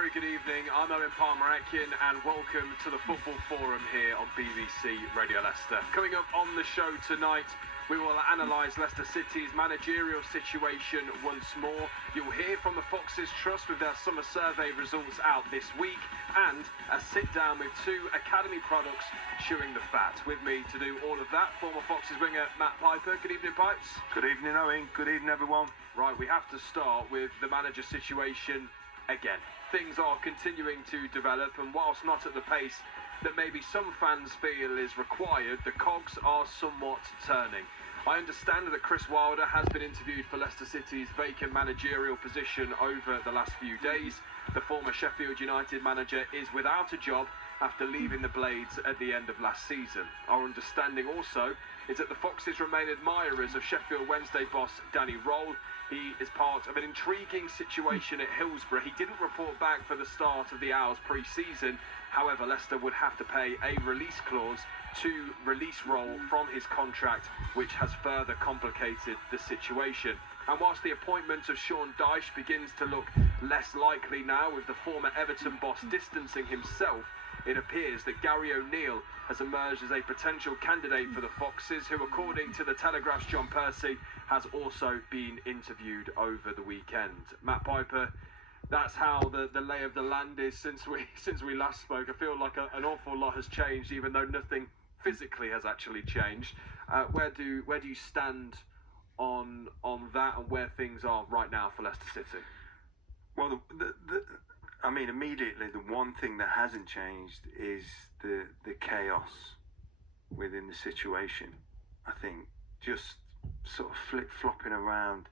very good evening. I'm Owen Palmer-Atkin and welcome to the Football Forum here on BBC Radio Leicester. Coming up on the show tonight, we will analyse Leicester City's managerial situation once more. You'll hear from the Foxes Trust with their summer survey results out this week, and a sit-down with two academy products chewing the fat. With me to do all of that, former Foxes winger Matt Piper. Good evening, Pipes. Good evening, Owen. Good evening, everyone. Right, we have to start with the manager situation again. Things are continuing to develop, and whilst not at the pace that maybe some fans feel is required, the cogs are somewhat turning. I understand that Chris Wilder has been interviewed for Leicester City's vacant managerial position over the last few days. The former Sheffield United manager is without a job after leaving the Blades at the end of last season. Our understanding also is that the Foxes remain admirers of Sheffield Wednesday boss Danny Roll. He is part of an intriguing situation at Hillsborough. He didn't report back for the start of the Owls pre-season. However, Leicester would have to pay a release clause to release Roll from his contract, which has further complicated the situation. And whilst the appointment of Sean Dyche begins to look less likely now, with the former Everton boss distancing himself, it appears that Gary O'Neill has emerged as a potential candidate for the Foxes, who, according to the Telegraph's John Percy, has also been interviewed over the weekend. Matt Piper, that's how the lay of the land is since we last spoke. I feel like an awful lot has changed, even though nothing physically has actually changed. Where do you stand on that, and where things are right now for Leicester City? Well, immediately the one thing that hasn't changed is the chaos within the situation. I think just sort of flip-flopping around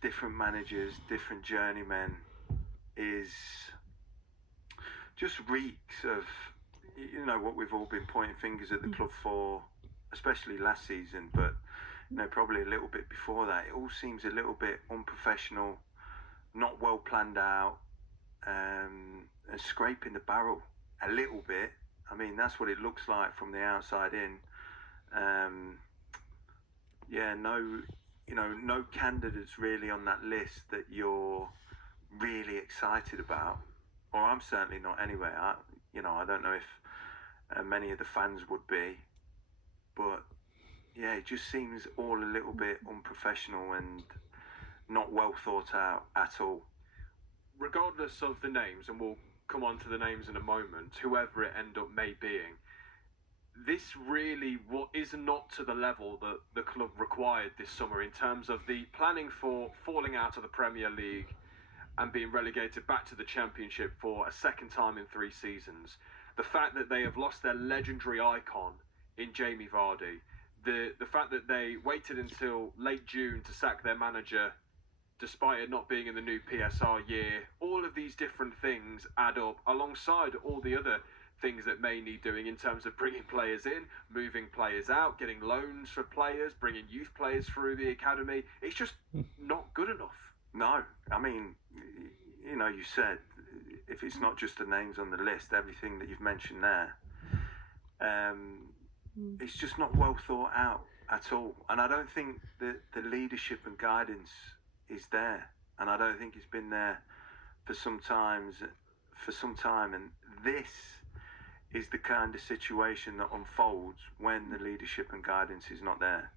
different managers, different journeymen is just reeks of, what we've all been pointing fingers at the club for, especially last season, but probably a little bit before that. It all seems a little bit unprofessional, not well planned out, and scraping the barrel a little bit. I mean, that's what it looks like from the outside in. No candidates really on that list that you're really excited about, or I'm certainly not anyway. I don't know if many of the fans would be, but yeah, it just seems all a little bit unprofessional and not well thought out at all. Regardless of the names, and we'll come on to the names in a moment, whoever it end up may being, this really is not to the level that the club required this summer in terms of the planning for falling out of the Premier League and being relegated back to the Championship for a second time in 3 seasons. The fact that they have lost their legendary icon in Jamie Vardy, the fact that they waited until late June to sack their manager despite it not being in the new PSR year, all of these different things add up alongside all the other things that may need doing in terms of bringing players in, moving players out, getting loans for players, bringing youth players through the academy. It's just not good enough. No, I mean, you said if it's not just the names on the list, everything that you've mentioned there, it's just not well thought out at all. And I don't think that the leadership and guidance is there, and I don't think it's been there for some time. And this is the kind of situation that unfolds when the leadership and guidance is not there.